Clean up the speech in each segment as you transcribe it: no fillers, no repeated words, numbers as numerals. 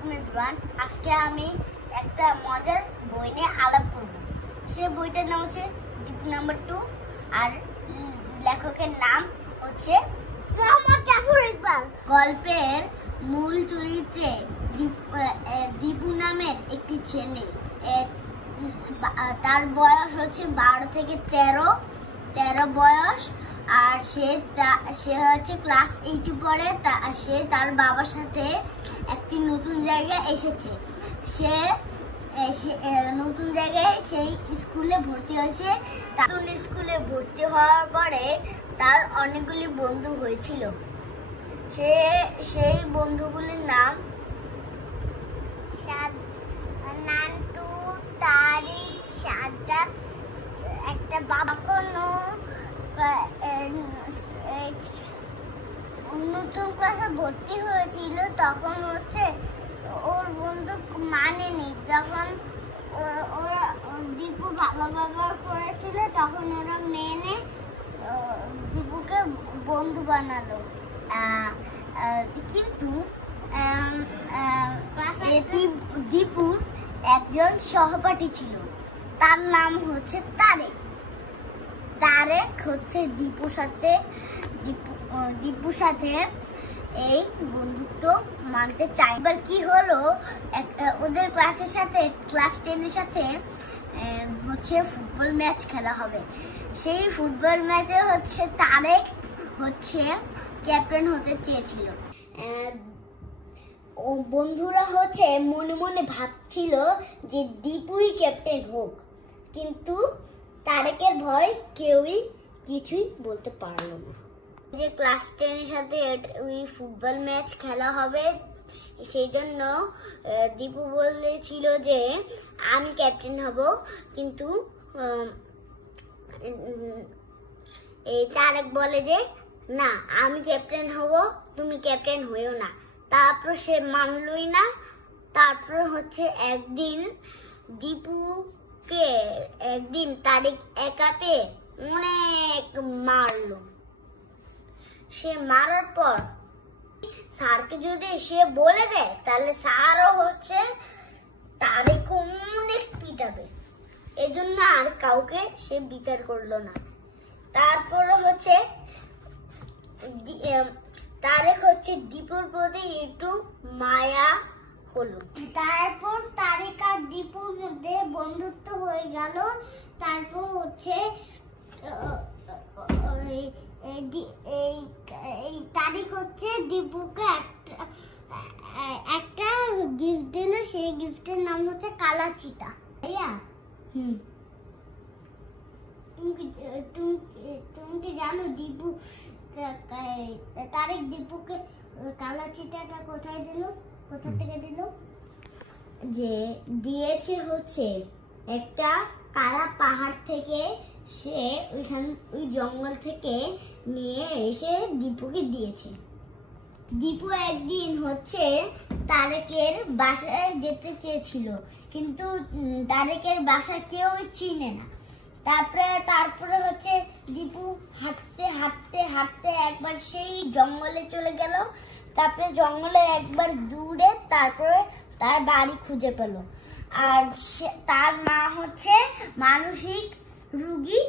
আসসালামু আলাইকুম এভরিওয়ান। আজকে আমি একটা মজার বই নিয়ে আলাপ করব। সে বইটার নাম হচ্ছে দীপু নাম্বার 2 আর লেখকের নাম হচ্ছে মোহাম্মদ জাফর ইকবাল। গল্পের মূল চরিত্রে দীপু নামের একটি ছেলে, তার বয়স হচ্ছে 12 থেকে 13 বয়স। আর সে হচ্ছে ক্লাস 8 পড়ে। সে তার বাবার সাথে একটি নতুন জায়গায় এসেছে। সে নতুন জায়গায় সেই স্কুলে ভর্তি হয়েছে। নতুন স্কুলে ভর্তি হওয়ার পরে তার অনেকগুলি বন্ধু হয়েছিল। সেই বন্ধুগুলির নাম নান্টু, তারিক, সাজ্জাদ, একটা বাবা কোনো নতুন ক্লাসে ভর্তি হয়েছিল। তখন হচ্ছে ওর বন্ধু মানেনি। যখন ওরা দীপু ভালো ব্যবহার করেছিল তখন ওরা মেনে দীপুকে বন্ধু বানালো। কিন্তু দীপুর একজন সহপাঠী ছিল, তার নাম হচ্ছে তারেক। তারেক হচ্ছে দীপুর সাথে এই বন্ধুত্ব মানতে চায়। এবার কি হলো, ওদের ক্লাস 10-এর সাথে হচ্ছে ফুটবল ম্যাচ খেলা হবে। সেই ফুটবল ম্যাচে হচ্ছে তারেক হচ্ছে ক্যাপ্টেন হতে চেয়েছিল। বন্ধুরা হচ্ছে মনে মনে ভাবছিল যে দীপুই ক্যাপ্টেন হোক, কিন্তু তারেকের ভয় কেউই কিছুই বলতে পারলো না। যে ক্লাস 10-এর সাথে ওই ফুটবল ম্যাচ খেলা হবে, সেই জন্য দীপু বলেছিল যে আমি ক্যাপ্টেন হব। কিন্তু এই তারেক বলে যে না, আমি ক্যাপ্টেন হব, তুমি ক্যাপ্টেন হইও না। তারপর সে মানলই না। তারপর হচ্ছে একদিন তারেক একা পেয়ে অনেক মারলো। সে মারার পর স্যারকে যদি সে বলে দেয় তাহলে স্যারও হচ্ছে তারেক অনেক পিটাবে। এজন্য আর কাউকে সে বিচার করলো না। তারপর হচ্ছে তারেক হচ্ছে দীপুর প্রতি একটু মায়া হলো। তারপর তারেক আর দীপুর মধ্যে বন্ধুত্ব হয়ে গেল। তারপর হচ্ছে এই তারিখ হচ্ছে দীপুকে একটা গিফট দিল। সেই গিফটের নাম হচ্ছে কালা চিতা। ভাইয়া, তুমি কি জানো দীপু তারিক দীপুকে কালা চিতাটা কোথা থেকে দিল? যে দিয়েছে হচ্ছে একটা কালা পাহাড় থেকে। সে ওই জঙ্গল থেকে নিয়ে এসে দীপুকে দিয়েছে। দীপু একদিন হচ্ছে তারেকের বাসায় যেতে চেয়েছিল, কিন্তু তারেকের বাসা কেউ চিনে না। তারপরে হচ্ছে দীপু হাঁটতে একবার সেই জঙ্গলে চলে গেল। তারপরে জঙ্গলে একবার দূরে তারপরে তার বাড়ি খুঁজে পেল। আর তার মা হচ্ছে মানসিক রোগী।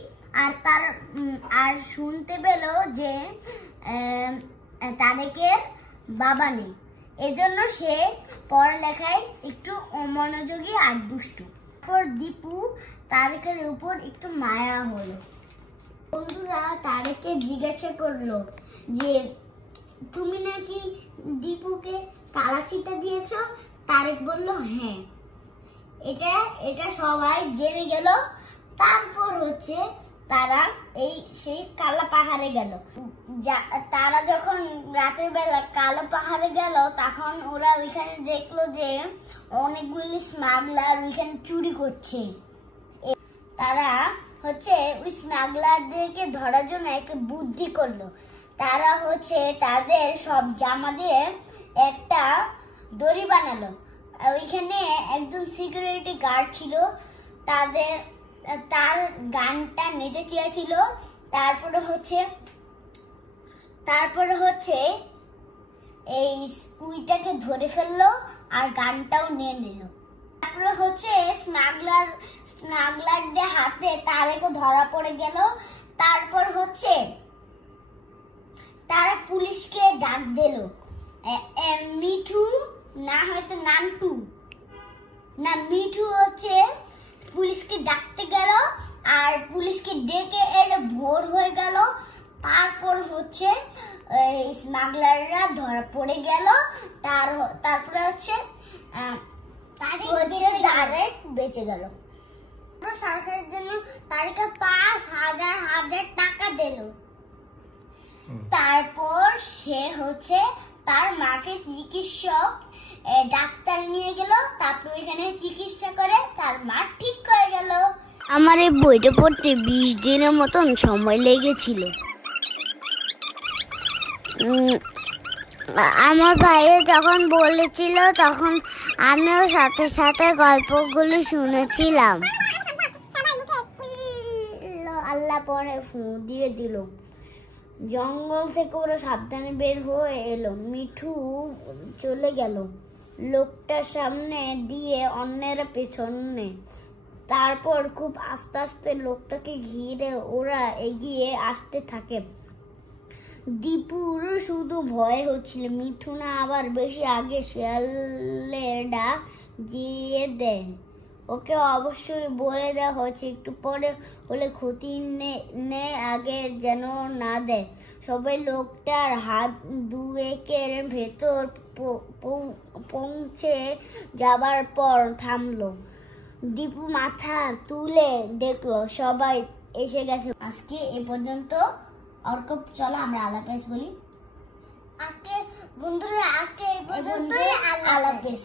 আর শুনতে পেল যে তারেকের বাবা নেই। এজন্য সে পড়ালেখায় একটু অমনোযোগী আর দুষ্টু। তারপর দীপু তারেকের উপর একটু মায়া হলো। বন্ধুরা তারেককে জিজ্ঞাসা করলো যে তুমি নাকি দীপুকে কালা চিতা দিয়েছো? তারেক বলল হ্যাঁ। এটা সবাই জেনে গেল। তারপর হচ্ছে তারা সেই কালা পাহাড়ে গেল। তারা যখন রাতের বেলা কালো পাহাড়ে গেল তখন ওরা ওইখানে দেখলো যে অনেকগুলি স্মাগলার ওইখানে চুরি করছে। তারা হচ্ছে ওই স্মাগলারদেরকে ধরার জন্য একটা বুদ্ধি করলো। তারা হচ্ছে তাদের সব জামা দিয়ে একটা দড়ি বানালো। ওইখানে একজন সিকিউরিটি গার্ড ছিল, তার গানটা নিতে চেয়েছিল। তারপরে হচ্ছে এই উইটাকে ধরে ফেললো। আর গানটাও নিয়ে নিল। তারপরে হচ্ছে স্মাগলারদের হাতে তারেকও ধরা পড়ে গেল। তারপর হচ্ছে তারা পুলিশকে ডাক দিল। মিঠু না হয়তো নান্টু না মিঠু হচ্ছে পুলিশকে ডাকতে গেল, আর পুলিশকে ডেকে এলে ভোর হয়ে গেল। তারপর হচ্ছে স্মাগলাররা ধরা পড়ে গেল। তারপরে হচ্ছে তারেক বেঁচে গেল। সরকারের জন্য তারেককে 5,000 টাকা দিল। তারপর সে হচ্ছে তার মাকে ডাক্তার নিয়ে গেল। তারপর এখানে চিকিৎসা করে তার মা ঠিক হয়ে গেল। আমার এই বইটা পড়তে 20 দিনের মতন সময় লেগেছিল। আমার ভাইয়া যখন বলেছিল তখন আমিও সাথে সাথে গল্পগুলি শুনেছিলাম। আল্লাহ পরে ফু দিয়ে দিল। জঙ্গল থেকে ওরা সাবধানে বের হয়ে এলো। মিঠু চলে গেল লোকটার সামনে দিয়ে, অন্যেরা পেছনে। তারপর খুব আস্তে আস্তে লোকটাকে ঘিরে ওরা এগিয়ে আসতে থাকে। দীপুর শুধু ভয় হচ্ছিল মিঠু না আবার বেশি আগে শিয়ালের ডাক দিয়ে দেয়। ওকে অবশ্যই বলে দেওয়া হয়েছে একটু পরে হলে ক্ষতি আগে যেন না দেয়। সবাই লোকটার হাত দুয়েকের ভেতর পৌঁছে যাবার পর থামলো। দীপু মাথা তুলে দেখলো সবাই এসে গেছে। আজকে এ পর্যন্ত। অর্ক চলো আমরা আল্লাহ হাফেজ বলি। আজকে বন্ধুরা এই পর্যন্তই। আল্লাহ হাফেজ।